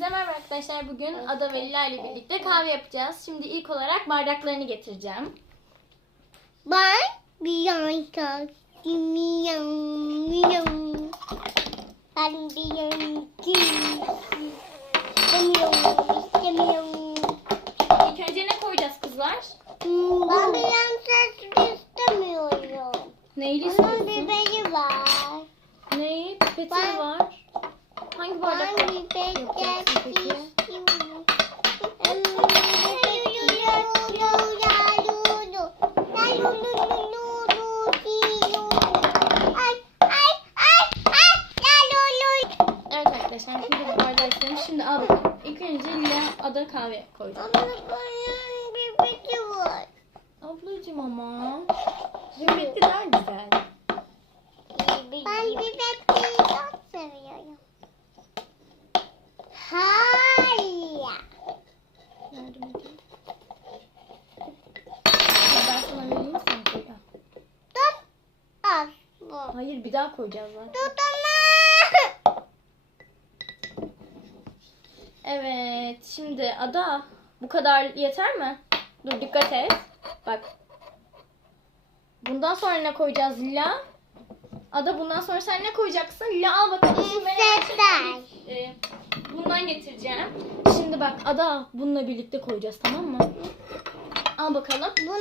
Hepinize merhaba arkadaşlar. Bugün Ada ve Lila ile birlikte kahve yapacağız. Şimdi ilk olarak bardaklarını getireceğim. Ben bir yanka kimiyam miyam. Ben bir yanki istemiyorum istemiyorum. İlk önce ne koyacağız kızlar? Ben bir yanka istemiyorum. Neyli Onun istiyorsun? biberi var. Neyi? Pipeti Ben- var. Hangi bardak? İstiyorum. Evet arkadaşlar şimdi bu istiyorum. Şimdi al bakalım. İlk önce Lila Ada kahve koyacağım. Ablacım ama. Pipetli daha güzel. Ben bibekliği çok seviyorum. Hayır. Yardım edeyim. Ya ben sana vereyim sen koy. al. Dur. Al bu. Hayır bir daha koyacağız zaten. Tutama. Evet şimdi Ada bu kadar yeter mi? Dur dikkat et. Bak. Bundan sonra ne koyacağız Lila? Ada bundan sonra sen ne koyacaksın? Lila al bakalım. Şimdi ben. Ee, bundan getireceğim. Şimdi bak Ada bununla birlikte koyacağız tamam mı? Al bakalım. Bunun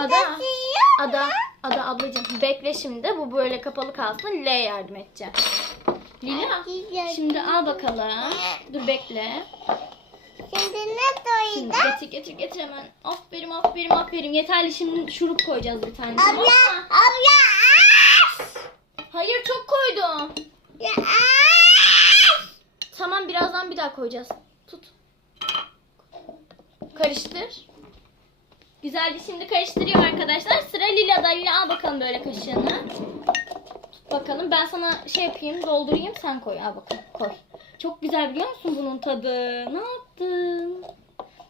Ada. Ada, Ada ablacığım bekle şimdi. Bu böyle kapalı kalsın. Lila'ya yardım edeceğim. Lila şimdi al bakalım. Dur bekle. Şimdi ne Şimdi doydu? getir getir getir hemen. Aferin aferin aferin. Yeterli şimdi şurup koyacağız bir tane. tamam mı? Abla. Abla. aç! Hayır çok koydum. Ya aç! Tamam birazdan bir daha koyacağız. Tut. Karıştır. Güzeldi şimdi karıştırıyor arkadaşlar. Sıra Lila'da. Lila al bakalım böyle kaşığını. Tut bakalım. Ben sana şey yapayım doldurayım sen koy. Al bakalım koy. Çok güzel biliyor musun bunun tadı? Ne yaptın?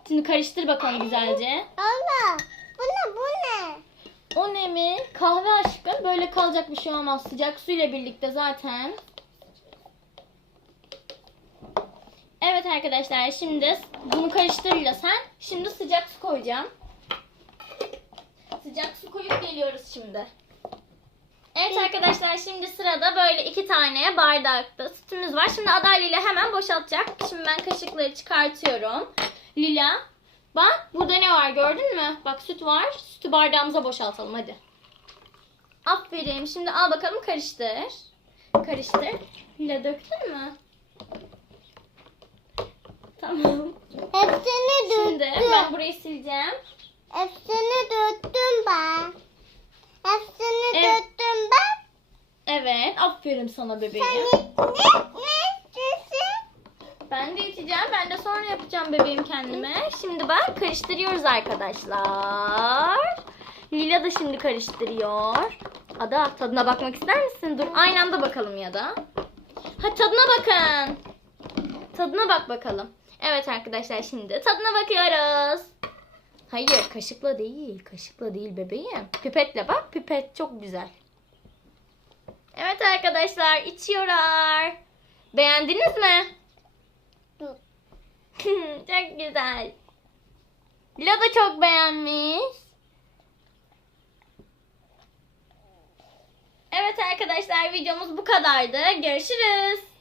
Şimdi karıştır bakalım güzelce. Abla. Bu ne bu ne? O ne mi? Kahve aşkım. Böyle kalacak bir şey olmaz. Sıcak suyla birlikte zaten. Evet arkadaşlar şimdi bunu karıştırıyla sen. Şimdi sıcak su koyacağım. Sıcak su koyup geliyoruz şimdi. Evet arkadaşlar şimdi sırada böyle iki tane bardakta sütümüz var. Şimdi Ada ile hemen boşaltacak. Şimdi ben kaşıkları çıkartıyorum. Lila bak burada ne var gördün mü? Bak süt var. Sütü bardağımıza boşaltalım hadi. Aferin. Şimdi al bakalım karıştır. Karıştır. Lila döktün mü? Tamam. Hepsini Şimdi döktüm. ben burayı sileceğim. Hepsini döktüm ben. Hepsini Evet. döktüm ben. Evet. Aferin sana bebeğim. Sen ne, ne istiyorsun? Ben de içeceğim. Ben de sonra yapacağım bebeğim kendime. Şimdi bak karıştırıyoruz arkadaşlar. Lila da şimdi karıştırıyor. Ada tadına bakmak ister misin? Dur aynı anda bakalım ya da. Ha tadına bakın. Tadına bak bakalım. Evet arkadaşlar şimdi tadına bakıyoruz. Hayır kaşıkla değil. Kaşıkla değil bebeğim. Pipetle bak. Pipet çok güzel. Evet arkadaşlar içiyorlar. Beğendiniz mi? Çok güzel. Lila da çok beğenmiş. Evet arkadaşlar videomuz bu kadardı. Görüşürüz.